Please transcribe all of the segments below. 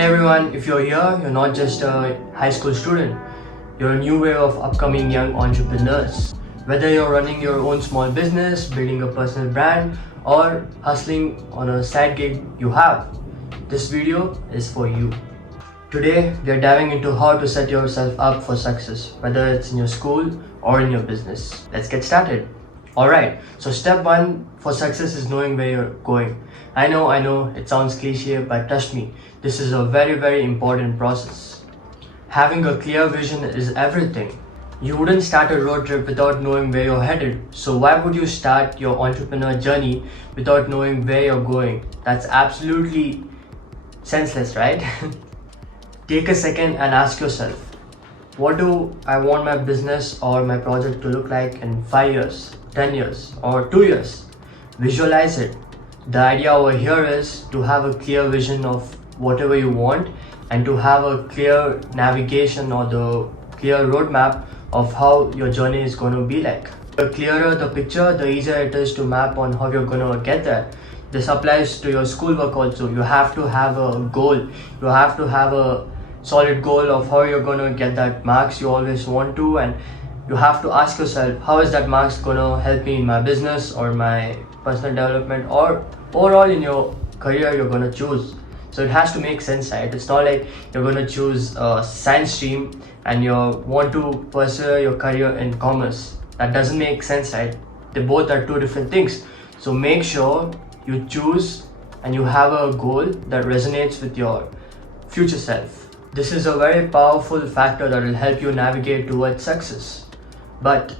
Hey everyone, if you're here, you're not just a high school student, you're a new wave of upcoming young entrepreneurs. Whether you're running your own small business, building a personal brand, or hustling on a side gig you have, this video is for you. Today, we are diving into how to set yourself up for success, whether it's in your school or in your business. Let's get started. Alright, so step one for success is knowing where you're going. I know, it sounds cliche, but trust me, this is a very important process. Having a clear vision is everything. You wouldn't start a road trip without knowing where you're headed. So why would you start your entrepreneur journey without knowing where you're going? That's absolutely senseless, right? Take a second and ask yourself, what do I want my business or my project to look like in 5 years, 10 years, or 2 years? Visualize it. The idea over here is to have a clear vision of whatever you want and to have a clear navigation or the clear roadmap of how your journey is going to be like. The clearer the picture, the easier it is to map on how you're going to get there. This applies to your schoolwork also. You have to have a goal. You have to have a solid goal of how you're going to get that marks you always want to, and you have to ask yourself, how is that marks going to help me in my business or my personal development or overall in your career you're going to choose. So it has to make sense, right? It's not like you're going to choose a science stream and you want to pursue your career in commerce. That doesn't make sense, right? They both are two different things. So make sure you choose and you have a goal that resonates with your future self. This is a very powerful factor that will help you navigate towards success. But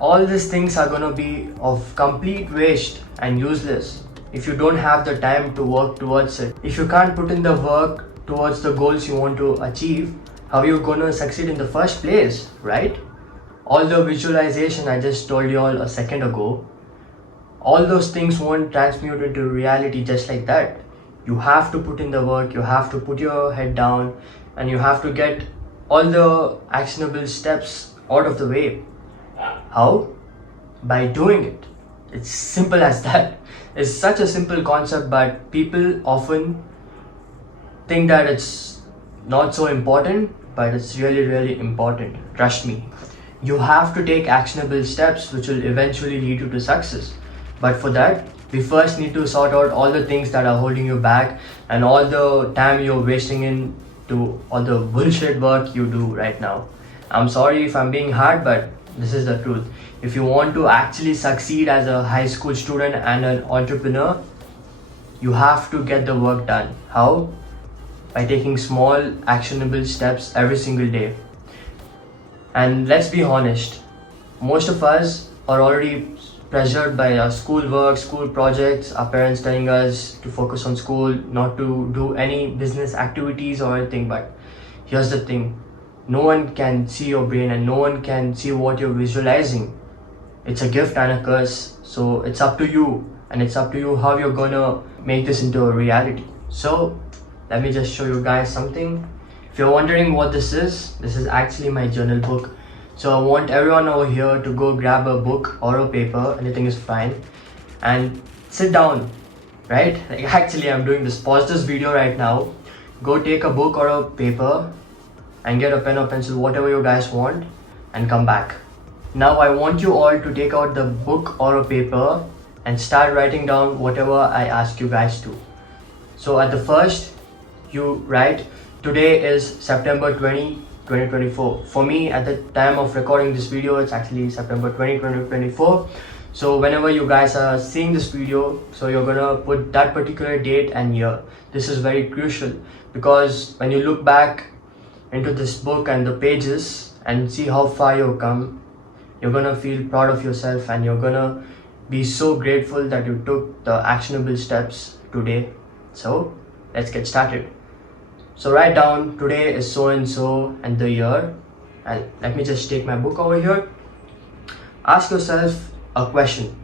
all these things are going to be of complete waste and useless if you don't have the time to work towards it. If you can't put in the work towards the goals you want to achieve, how are you going to succeed in the first place, right? All the visualization I just told you all a second ago, all those things won't transmute into reality just like that. You have to put in the work, you have to put your head down, and you have to get all the actionable steps out of the way. How? By doing it. It's simple as that. It's such a simple concept, but people often think that it's not so important, but it's really important. Trust me. You have to take actionable steps which will eventually lead you to success. But for that, we first need to sort out all the things that are holding you back and all the time you're wasting into all the bullshit work you do right now. I'm sorry if I'm being hard, but this is the truth. If you want to actually succeed as a high school student and an entrepreneur, you have to get the work done. How? By taking small actionable steps every single day. And let's be honest, most of us are already pressured by our school work, school projects, our parents telling us to focus on school, not to do any business activities or anything. But here's the thing, no one can see your brain and no one can see what you're visualizing. It's a gift and a curse, so it's up to you, and it's up to you how you're gonna make this into a reality. So let me just show you guys something. If you're wondering what this is actually my journal book. So I want everyone over here to go grab a book or a paper, anything is fine, and sit down, right? Like actually I'm doing this, pause this video right now, go take a book or a paper and get a pen or pencil, whatever you guys want, and come back. Now I want you all to take out the book or a paper and start writing down whatever I ask you guys to. So at the first, you write, today is September 20, 2024. For me, at the time of recording this video, it's actually September 20, 2024. So whenever you guys are seeing this video, so you're gonna put that particular date and year. This is very crucial because when you look back into this book and the pages and see how far you've come, you're gonna feel proud of yourself and you're gonna be so grateful that you took the actionable steps today. So let's get started. So write down today is so and so and the year, and let me just take my book over here. Ask yourself a question.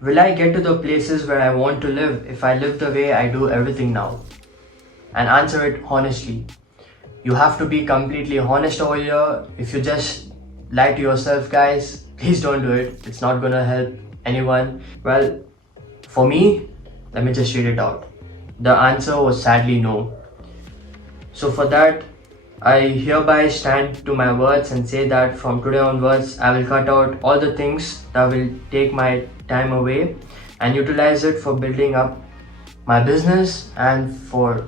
Will I get to the places where I want to live if I live the way I do everything now? And answer it honestly. You have to be completely honest over here. If you just lie to yourself, guys, please don't do it. It's not gonna help anyone. Well, for me, let me just read it out. The answer was sadly no. So for that, I hereby stand to my words and say that from today onwards, I will cut out all the things that will take my time away and utilize it for building up my business and for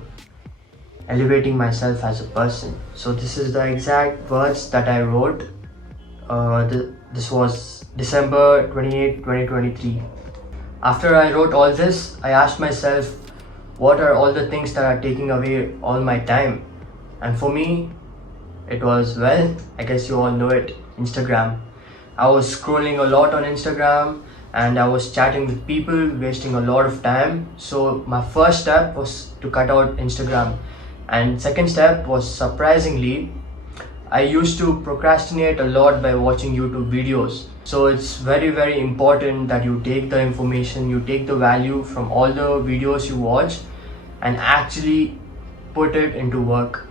elevating myself as a person. So this is the exact words that I wrote. This was December 28, 2023. After I wrote all this, I asked myself, what are all the things that are taking away all my time? And for me, it was, well, I guess you all know it, Instagram. I was scrolling a lot on Instagram and I was chatting with people, wasting a lot of time. So my first step was to cut out Instagram. And second step was, surprisingly, I used to procrastinate a lot by watching YouTube videos. So it's very important that you take the information, you take the value from all the videos you watch and actually put it into work.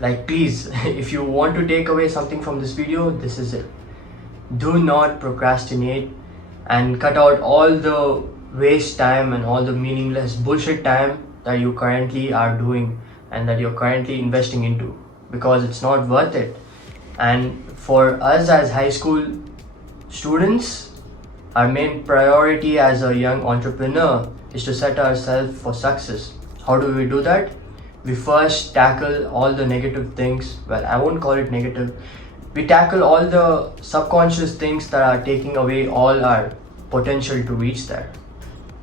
Like, please, if you want to take away something from this video, this is it. Do not procrastinate and cut out all the waste time and all the meaningless bullshit time that you currently are doing and that you're currently investing into, because it's not worth it. And for us as high school students, our main priority as a young entrepreneur is to set ourselves for success. How do we do that? We first tackle all the negative things. Well, I won't call it negative. We tackle all the subconscious things that are taking away all our potential to reach there.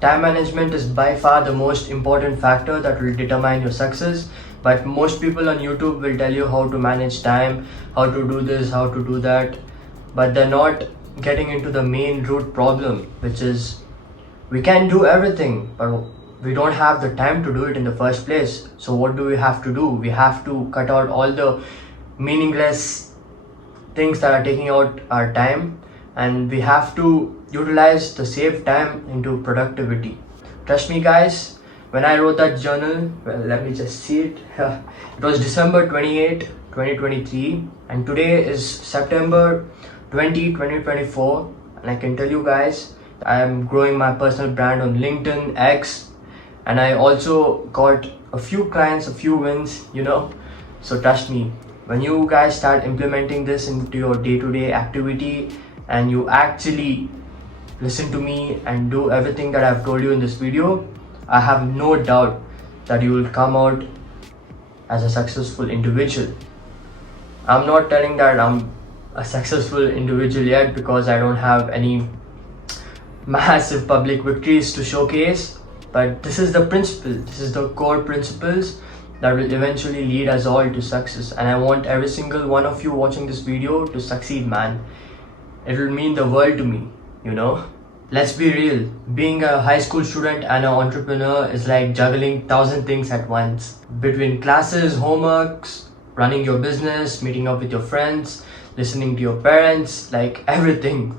Time management is by far the most important factor that will determine your success. But most people on YouTube will tell you how to manage time, how to do this, how to do that. But they're not getting into the main root problem, which is we can do everything, but we don't have the time to do it in the first place. So what do we have to do? We have to cut out all the meaningless things that are taking out our time, and we have to utilize the saved time into productivity. Trust me guys, when I wrote that journal, well, let me just see it. It was December 28, 2023 and today is September 20, 2024, and I can tell you guys, I am growing my personal brand on LinkedIn, X, and I also got a few clients, a few wins, So trust me, when you guys start implementing this into your day-to-day activity and you actually listen to me and do everything that I've told you in this video, I have no doubt that you will come out as a successful individual. I'm not telling that I'm a successful individual yet because I don't have any massive public victories to showcase, but this is the principle, this is the core principles that will eventually lead us all to success. And I want every single one of you watching this video to succeed, man. It will mean the world to me, Let's be real, being a high school student and an entrepreneur is like juggling 1,000 things at once. Between classes, homeworks, running your business, meeting up with your friends, listening to your parents, like everything.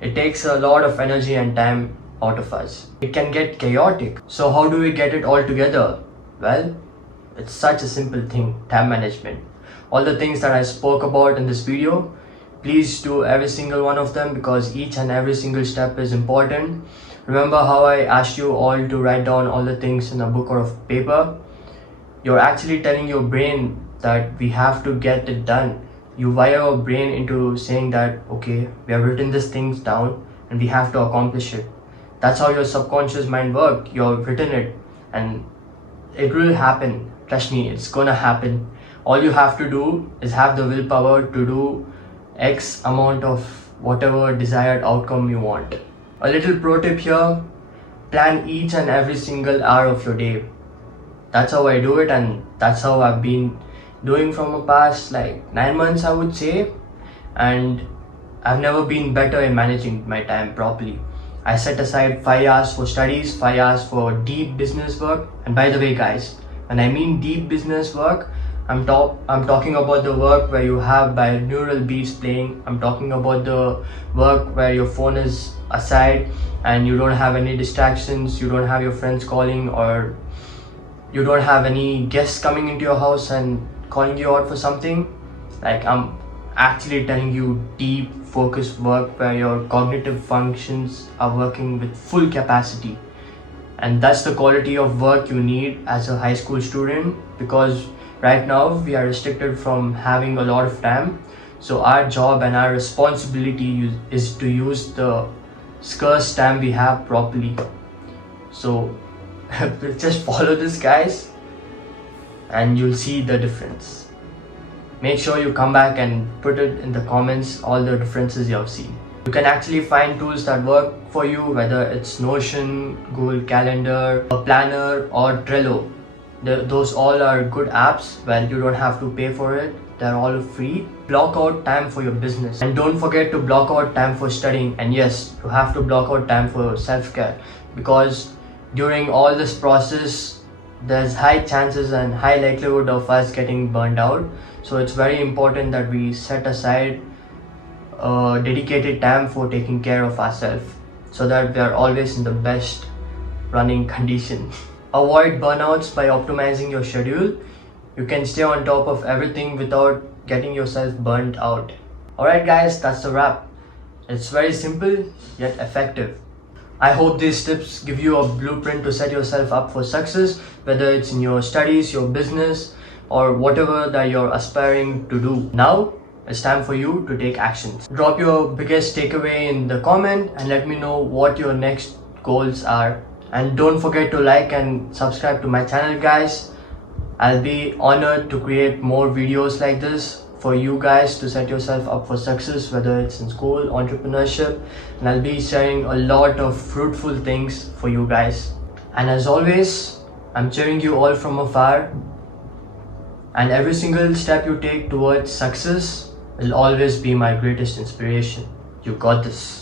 It takes a lot of energy and time out of us. It can get chaotic. So how do we get it all together? Well, it's such a simple thing, time management. All the things that I spoke about in this video, please do every single one of them because each and every single step is important. Remember how I asked you all to write down all the things in a book or of paper? You're actually telling your brain that we have to get it done. You wire your brain into saying that, okay, we have written these things down and we have to accomplish it. That's how your subconscious mind works. You've written it and it will happen. Trust me, it's gonna happen. All you have to do is have the willpower to do X amount of whatever desired outcome you want. A little pro tip here, plan each and every single hour of your day. That's how I do it, and that's how I've been doing from the past 9 months, I would say. And I've never been better in managing my time properly. I set aside 5 hours for studies, 5 hours for deep business work. And by the way guys, when I mean deep business work, I'm talking about the work where you have binaural beats playing. I'm talking about the work where your phone is aside and you don't have any distractions, you don't have your friends calling, or you don't have any guests coming into your house and calling you out for something. I'm actually telling you deep focused work where your cognitive functions are working with full capacity. And that's the quality of work you need as a high school student, because right now we are restricted from having a lot of time. So our job and our responsibility is to use the scarce time we have properly. So just follow this, guys, and you'll see the difference. Make sure you come back and put it in the comments all the differences you have seen. You can actually find tools that work for you, whether it's Notion, Google Calendar, a planner, or Trello. Those all are good apps where you don't have to pay for it. They're all free. Block out time for your business, and don't forget to block out time for studying. And yes, you have to block out time for self-care, because during all this process there's high chances and high likelihood of us getting burned out. So it's very important that we set aside dedicated time for taking care of ourselves, so that we are always in the best running condition. Avoid burnouts by optimizing your schedule. You can stay on top of everything without getting yourself burnt out. Alright guys, that's a wrap. It's very simple yet effective. I hope these tips give you a blueprint to set yourself up for success, whether it's in your studies, your business, or whatever that you're aspiring to do. Now it's time for you to take actions. Drop your biggest takeaway in the comment and let me know what your next goals are. And don't forget to like and subscribe to my channel, guys. I'll be honored to create more videos like this for you guys to set yourself up for success, whether it's in school, entrepreneurship, and I'll be sharing a lot of fruitful things for you guys. And as always, I'm cheering you all from afar, and every single step you take towards success will always be my greatest inspiration. You got this.